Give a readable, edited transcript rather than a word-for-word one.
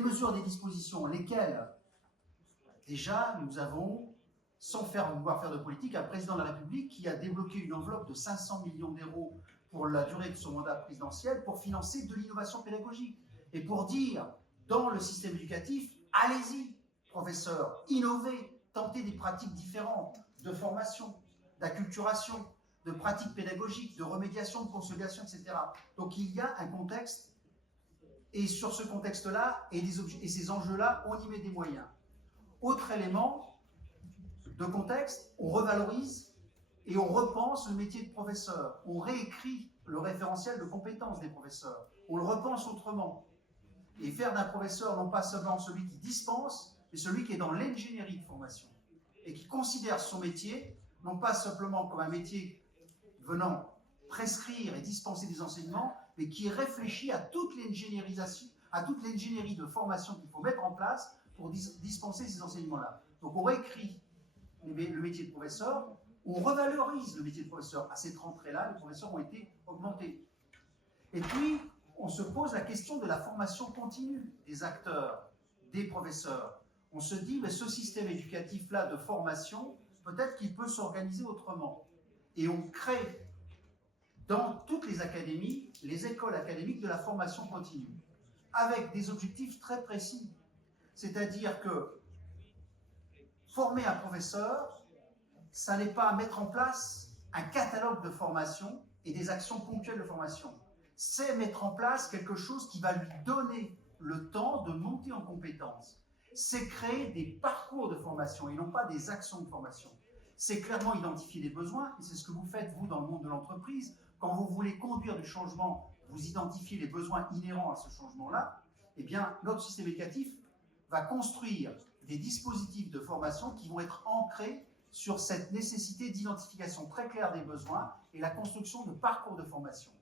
mesures, des dispositions, lesquelles, déjà, nous avons, sans vouloir faire de politique, un président de la République qui a débloqué une enveloppe de 500 millions d'euros pour la durée de son mandat présidentiel pour financer de l'innovation pédagogique et pour dire, dans le système éducatif, allez-y, professeurs, innovez, tentez des pratiques différentes de formation, d'acculturation, de pratiques pédagogiques, de remédiation, de consolidation, etc. Donc il y a un contexte, et sur ce contexte-là et ces enjeux-là, on y met des moyens. Autre élément de contexte, on revalorise et on repense le métier de professeur. On réécrit le référentiel de compétences des professeurs. On le repense autrement. Et faire d'un professeur non pas seulement celui qui dispense, mais celui qui est dans l'ingénierie de formation et qui considère son métier non pas simplement comme un métier venant prescrire et dispenser des enseignements, mais qui réfléchit à toute l'ingénierisation, à toute l'ingénierie de formation qu'il faut mettre en place pour dispenser ces enseignements-là. Donc on réécrit le métier de professeur, on revalorise le métier de professeur. À cette rentrée-là, les professeurs ont été augmentés. Et puis, on se pose la question de la formation continue des acteurs, des professeurs. On se dit, mais ce système éducatif-là de formation, peut-être qu'il peut s'organiser autrement. Et on crée dans toutes les académies, les écoles académiques de la formation continue, avec des objectifs très précis. C'est-à-dire que former un professeur, ça n'est pas mettre en place un catalogue de formation et des actions ponctuelles de formation. C'est mettre en place quelque chose qui va lui donner le temps de monter en compétences. C'est créer des parcours de formation et non pas des actions de formation. C'est clairement identifier les besoins, et c'est ce que vous faites, vous, dans le monde de l'entreprise. Quand vous voulez conduire du changement, vous identifiez les besoins inhérents à ce changement-là, eh bien, notre système éducatif va construire des dispositifs de formation qui vont être ancrés sur cette nécessité d'identification très claire des besoins et la construction de parcours de formation.